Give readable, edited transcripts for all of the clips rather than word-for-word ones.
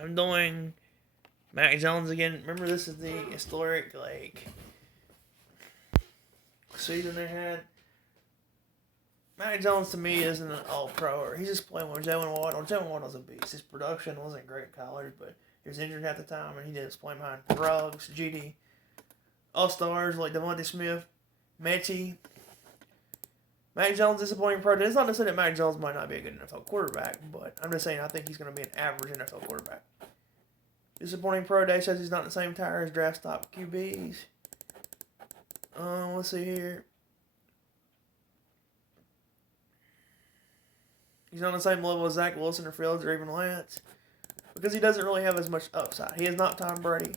I'm doing Mac Jones again. Remember, this is the historic season they had. Mac Jones to me isn't an all-pro, or he's just playing with Jalen Waddle. Jalen Waddle's a beast. His production wasn't great in college, but he was injured half the time, and he did play behind Ruggs, GD, all-stars like Devontae Smith, Mechie. Mac Jones disappointing project. It's not to say that Mac Jones might not be a good NFL quarterback, but I'm just saying I think he's going to be an average NFL quarterback. Disappointing pro day says he's not in the same tire as draft stock QBs. Let's see here. He's not on the same level as Zach Wilson or Fields or even Lance because he doesn't really have as much upside. He is not Tom Brady.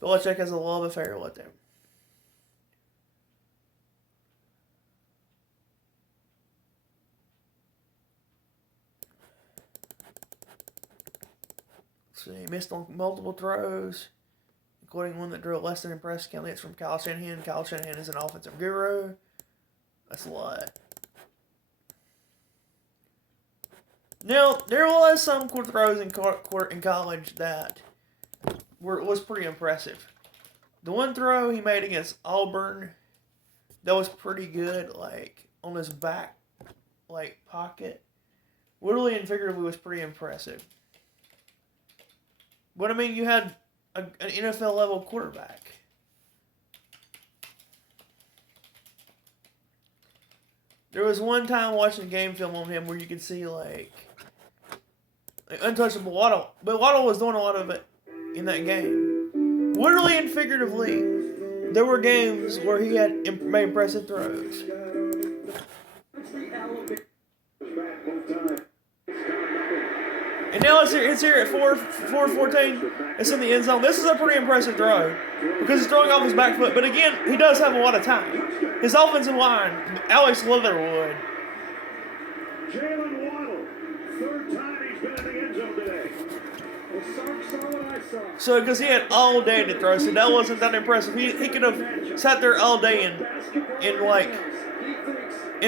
Belichick has a love affair with him. Let's see, missed on multiple throws, including one that drew a less than impressive count. It's from Kyle Shanahan. Kyle Shanahan is an offensive guru. That's a lot. Now, there was some throws in college that was pretty impressive. The one throw he made against Auburn, that was pretty good, on his back, pocket. Literally and figuratively was pretty impressive. But, I mean, you had an NFL-level quarterback. There was one time watching game film on him where you could see, untouchable Waddle. But Waddle was doing a lot of it in that game. Literally and figuratively, there were games where he had made impressive throws. And now it's here at 4:14. It's in the end zone. This is a pretty impressive throw because he's throwing off his back foot. But again, he does have a lot of time. His offensive line, Alex Leatherwood. Jalen Waddle, third time he's been in the end zone today. So, because he had all day to throw, so that wasn't that impressive. He could have sat there all day and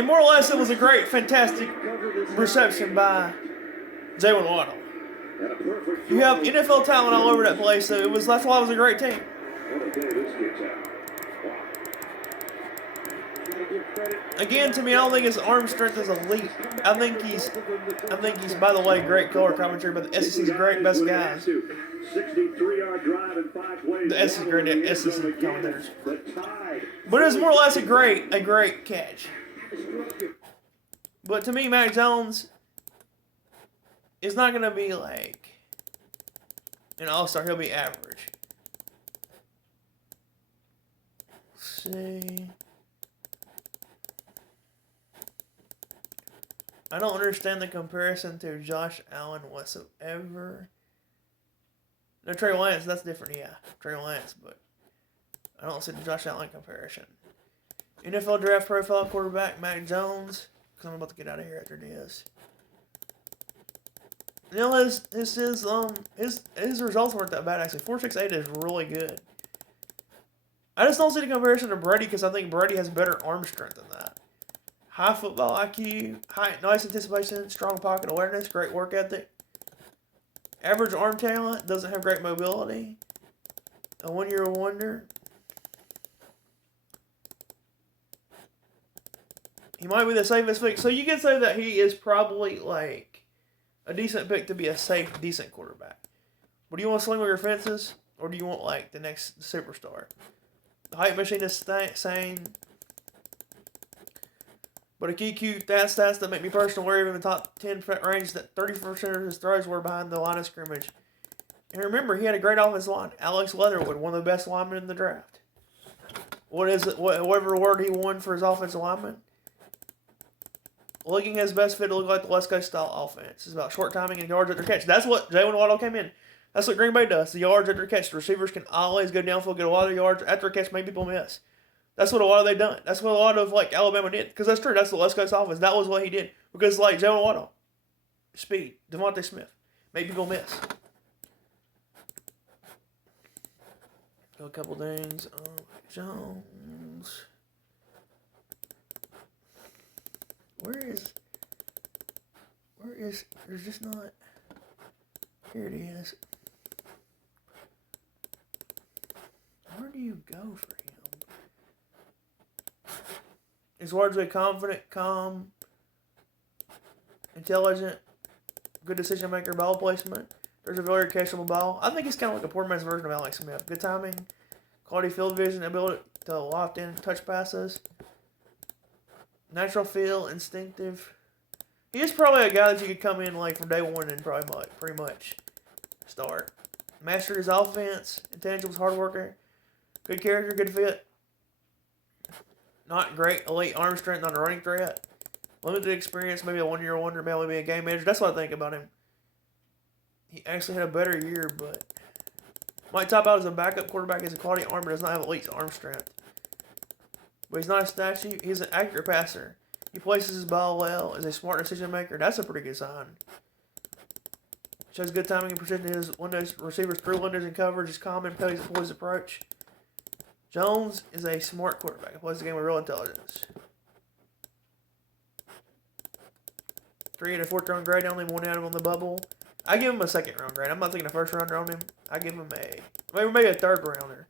more or less it was a great, fantastic reception by Jalen Waddle. You have NFL talent all over that place, so that's why it was a great team. Again, to me, I don't think his arm strength is elite. I think he's, by the way, great color commentary, but the SEC's great best guys. The SEC's great SEC commentators. But it's more or less a great catch. But to me, Mac Jones is not going to be an all-star. He'll be average. Let's see. I don't understand the comparison to Josh Allen whatsoever. No, Trey Lance, that's different, yeah. Trey Lance, but I don't see the Josh Allen comparison. NFL draft profile quarterback Mac Jones, because I'm about to get out of here after this. You know, his results weren't that bad actually. 4.68 is really good. I just don't see the comparison to Brady because I think Brady has better arm strength than that. High football IQ, nice anticipation, strong pocket awareness, great work ethic. Average arm talent, doesn't have great mobility. A 1-year wonder. He might be the safest pick. So you can say that he is probably a decent pick to be a safe, decent quarterback. But do you want to sling with your fences? Or do you want the next superstar? The hype machine is sane. But a key stats that make me personally worry of in the top 10 range that 30% of his throws were behind the line of scrimmage. And remember, he had a great offensive line. Alex Leatherwood, one of the best linemen in the draft. What is it? Whatever award he won for his offensive lineman. Looking his best fit to look like the West Coast style offense. It's about short timing and yards after catch. That's what Jalen Waddle came in. That's what Green Bay does. The yards after catch. The receivers can always go downfield, get a lot of yards after a catch, make people miss. That's what a lot of they done. That's what a lot of Alabama did. Because that's true. That's the West Coast offense. That was what he did. Because Jalen Waddle, speed, Devontae Smith, make people miss. A couple things. Jones. Where is, there's just not, here it is. you go for him? He's largely confident, calm, intelligent, good decision maker, ball placement. There's a very catchable ball. I think he's kind of like a poor man's version of Alex Smith. Good timing, quality field vision, ability to loft in touch passes, natural feel, instinctive. He is probably a guy that you could come in like from day one and probably pretty much start. Mastered his offense, intangibles, hard worker, good character, good fit. Not great elite arm strength, not a running threat. Limited experience, maybe a one-year wonder, maybe a game manager. That's what I think about him. He actually had a better year, but might top out as a backup quarterback. He's a quality arm, but does not have elite arm strength. But he's not a statue. He's an accurate passer. He places his ball well. Is a smart decision maker. That's a pretty good sign. Shows good timing and precision. His windows, receivers through windows and coverage is common. Plays his approach. Jones is a smart quarterback. He plays the game with real intelligence. 3 and a 4th round grade. I only one out him on the bubble. I give him a 2nd round grade. I'm not taking a 1st rounder on him. I give him maybe a 3rd rounder.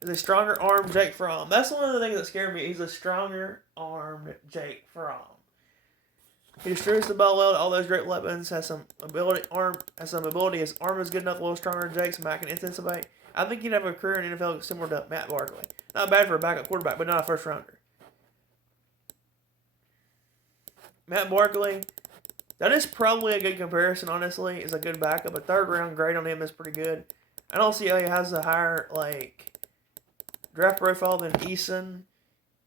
He's a stronger armed Jake Fromm. That's one of the things that scared me. He's a stronger armed Jake Fromm. He distributes the ball well to all those great weapons. Has some ability. His arm is good enough, a little stronger than Jake's. Mac can intensivate. I think he'd have a career in NFL similar to Matt Barkley. Not bad for a backup quarterback, but not a 1st rounder. Matt Barkley. That is probably a good comparison, honestly. Is a good backup. A 3rd round grade on him is pretty good. I don't see how he has a higher, draft profile than Eason.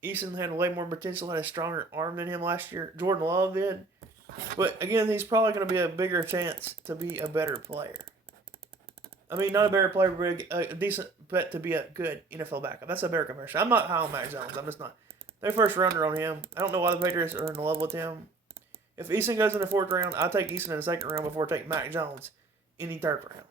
Eason had way more potential, had a stronger arm than him last year. Jordan Love did. But, again, he's probably going to be a bigger chance to be a better player. I mean, not a better player, but a decent bet to be a good NFL backup. That's a better comparison. I'm not high on Mac Jones. I'm just not. They're 1st rounder on him. I don't know why the Patriots are in love with him. If Eason goes in the 4th round, I'll take Eason in the 2nd round before I take Mac Jones any 3rd round.